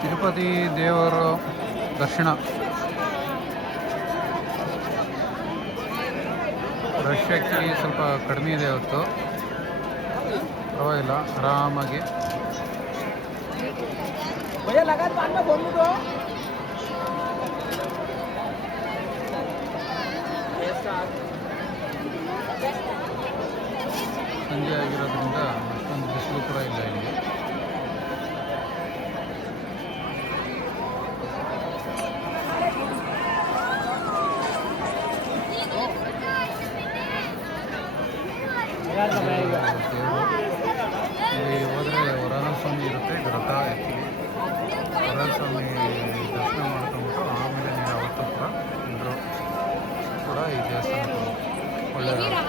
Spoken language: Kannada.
ತಿರುಪತಿ ದೇವರ ದರ್ಶನ ರಶ್ ಆ್ಯಕ್ಚುಲಿ ಸ್ವಲ್ಪ ಕಡಿಮೆ ಇದೆ ಇವತ್ತು, ಪರವಾಗಿಲ್ಲ, ಆರಾಮಾಗಿ ಸಂಜೆ ಆಗಿರೋದ್ರಿಂದ ಅಷ್ಟೊಂದು ಬಿಸಿಲು ಕೂಡ ಇಲ್ಲ ಇಲ್ಲಿ. ಇಲ್ಲಿ ಹೋದರೆ ವರಹ ಸ್ವಾಮಿ ಇರುತ್ತೆ, ರಥ ಆ್ಯಕ್ಚುಲಿ ವರಹ ಸ್ವಾಮಿ ದರ್ಶನ ಮಾಡ್ಕೊಂಬಿಟ್ಟು ಆಮೇಲೆ ನೀವು ಅವತ್ತು ಕೂಡ ಎಲ್ಲರೂ ಕೂಡ ಈ ದೇವಸ್ಥಾನಕ್ಕೆ ಒಳ್ಳೆಯದು.